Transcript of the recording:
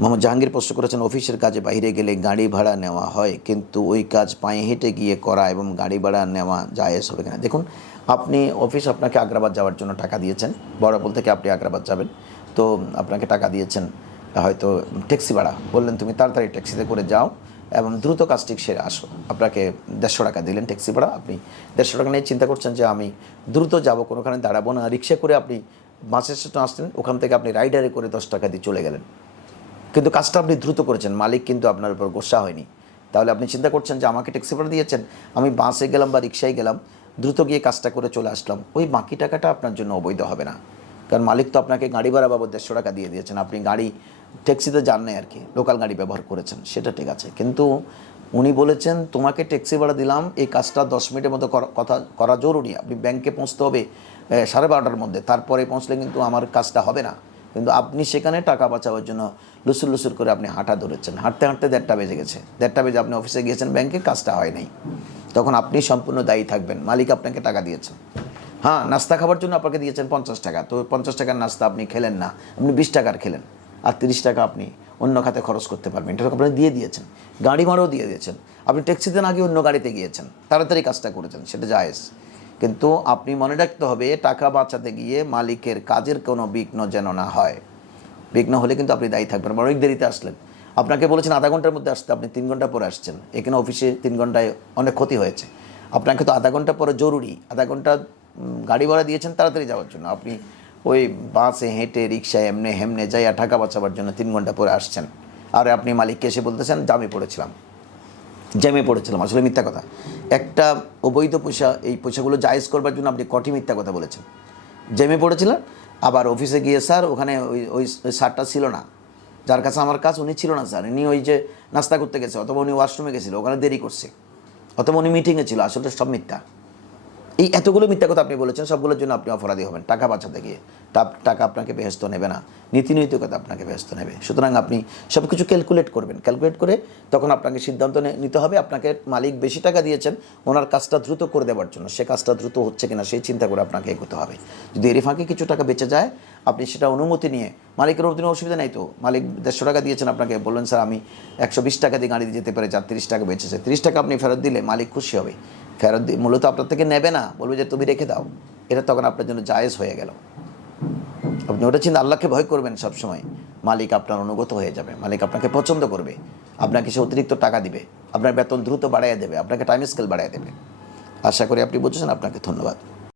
মোহাম্মদ জাহাঙ্গীর প্রশ্ন করেছেন, অফিসের কাজে বাইরে গেলে গাড়ি ভাড়া নেওয়া হয়, কিন্তু ওই কাজ পায়ে হেঁটে গিয়ে করা এবং গাড়ি ভাড়া নেওয়া জায়েজ হবে কিনা? দেখুন, আপনি অফিস আপনাকে আগ্রাবাদ যাওয়ার জন্য টাকা দিয়েছেন। বড়াপল থেকে আপনি আগ্রাবাদ যাবেন। তো আপনাকে টাকা দিয়েছেন, হয়তো ট্যাক্সি ভাড়া। বললেন, তুমি তাড়াতাড়ি ট্যাক্সিতে করে যাও এবং দ্রুত কাজটি সেরে আসো। আপনাকে দেড়শো টাকা দিলেন ট্যাক্সি ভাড়া। আপনি দেড়শো টাকা নিয়ে চিন্তা করছেন যে আমি দ্রুত যাব, কোনোখানে দাঁড়াবো না। রিক্সা করে আপনি বাস স্টেশনে আসলেন, ওখান থেকে আপনি রাইডারে করে দশ টাকা দিয়ে চলে গেলেন। কিন্তু কাজটা আপনি দ্রুত করেছেন। মালিক কিন্তু আপনার উপর গোসা হয়নি। তাহলে আপনি চিন্তা করছেন যে, আমাকে ট্যাক্সি ভাড়া দিয়েছেন? আমি বাসে গেলাম বা রিক্সায় গেলাম, দ্রুত গিয়ে কাজটা করে চলে আসলাম। ওই বাকি টাকাটা আপনার জন্য অবৈধ হবে না। কারণ মালিক তো আপনাকে গাড়ি ভাড়া বাবদ দেড়শো টাকা দিয়ে দিয়েছেন। আপনি গাড়ি, ট্যাক্সিতে যান নাই আর কি লোকাল গাড়ি ব্যবহার করেছেন। সেটা ঠিক আছে। কিন্তু উনি বলেছেন, তোমাকে ট্যাক্সি ভাড়া দিলাম, এই কাজটা দশ মিনিটের মতো কথা, করা জরুরি। আপনি ব্যাংকে পৌঁছতে হবে সাড়ে বারোটার মধ্যে। তারপরে পৌঁছলে কিন্তু আমার কাজটা হবে না। কিন্তু আপনি সেখানে টাকা বাঁচাবার জন্য লুসুর লুসুর করে আপনি হাঁটা ধরেছেন। হাঁটতে হাঁটতে দেড়টা বেজে গেছে। দেড়টা বেজে আপনি অফিসে গিয়েছেন ব্যাংকে কাজটা হয় নাই। তখন আপনি সম্পূর্ণ দায়ী থাকবেন। মালিক আপনাকে টাকা দিয়েছেন হ্যাঁ নাস্তা খাবার জন্য আপনাকে দিয়েছেন পঞ্চাশ টাকা। তো পঞ্চাশ টাকার নাস্তা আপনি খেলেন না। আপনি বিশ টাকার খেলেন। আর তিরিশ টাকা আপনি অন্য খাতে খরচ করতে পারবেন। এটা আপনি দিয়ে দিয়েছেন। গাড়ি ভাড়াও দিয়ে দিয়েছেন। আপনি ট্যাক্সিতে না গিয়ে অন্য গাড়িতে গিয়েছেন। তাড়াতাড়ি কাজটা করেছেন। সেটা জায়েজ। কিন্তু আপনি মনে রাখতে হবে, টাকা বাঁচাতে গিয়ে মালিকের কাজের কোনো বিঘ্ন যেন না হয়। বিঘ্ন হলে কিন্তু আপনি দায়ী থাকবেন অনেক দেরিতে আসলেন। আপনাকে বলেছেন আধা ঘণ্টার মধ্যে আসতে, আপনি তিন ঘণ্টা পরে আসছেন। এখানে অফিসে তিন ঘন্টায় অনেক ক্ষতি হয়েছে। আপনাকে তো আধা ঘণ্টা পরে জরুরি। আধা ঘণ্টা গাড়ি ভাড়া দিয়েছেন তাড়াতাড়ি যাওয়ার জন্য। আপনি ওই বাসে হেঁটে, রিক্সায় এমনে হেমনে যাইয়া টাকা বাঁচাবার জন্য তিন ঘণ্টা পরে আসছেন। আর আপনি মালিককে এসে বলতেছেন জামে পড়েছিলাম। জ্যামে পড়েছিলাম, আসলে মিথ্যা কথা। একটা অবৈধ পয়সা, এই পয়সাগুলো জায়েজ করবার জন্য আপনি কটি মিথ্যা কথা বলেছেন? জ্যামে পড়েছিলেন, আবার অফিসে গিয়ে, স্যার, ওখানে ওই ওই সারটা ছিল না। যার কাছে আমার কাজ উনি ছিল না, স্যার। উনি ওই যে নাস্তা করতে গেছে, অথবা উনি ওয়াশরুমে গেছিল, ওখানে দেরি করছে। অথবা উনি মিটিংয়ে ছিল, আসলে সব মিথ্যা। এই এতগুলো মিথ্যা কথা আপনি বলেছেন, সবগুলোর জন্য আপনি অপরাধী হবেন, টাকা বাঁচাতে গিয়ে। টাকা আপনাকে বেহস্ত নেবে না নীতি নৈতিকতা আপনাকে ব্যস্ত নেবে। সুতরাং আপনি সব কিছু ক্যালকুলেট করবেন। ক্যালকুলেট করে তখন আপনাকে সিদ্ধান্ত নিতে হবে, আপনাকে মালিক বেশি টাকা দিয়েছেন, ওনার কাজটা দ্রুত করে দেওয়ার জন্য। সে কাজটা দ্রুত হচ্ছে কিনা, সেই চিন্তা করে আপনাকে এগোতে হবে। যদি এর ফাঁকে কিছু টাকা বেঁচে যায়, আপনি সেটা অনুমতি নিয়ে মালিকের নিয়ে অসুবিধা নেই তো? মালিক দেড়শো টাকা দিয়েছেন আপনাকে। বললেন, স্যার, আমি একশো বিশ টাকা দিয়ে গাড়ি দিয়ে যেতে পারে যার তিরিশ টাকা বেঁচেছে তিরিশ টাকা আপনি ফেরত দিলে মালিক খুশি হবে। ফেরত দিয়ে মূলত আপনার থেকে নেবে না। বলবে যে, তুমি রেখে দাও। এটা তখন আপনার জন্য জায়েজ হয়ে গেল। আপনি ওটা চিন্তা, আল্লাহকে ভয় করবেন সবসময়। মালিক আপনার অনুগত হয়ে যাবে। মালিক আপনাকে পছন্দ করবে। আপনাকে সে অতিরিক্ত টাকা দিবে। আপনার বেতন দ্রুত বাড়াইয়া দেবে। আপনাকে টাইম স্কেল বাড়াইয়া দেবে। আশা করি আপনি বুঝেছেন। আপনাকে ধন্যবাদ।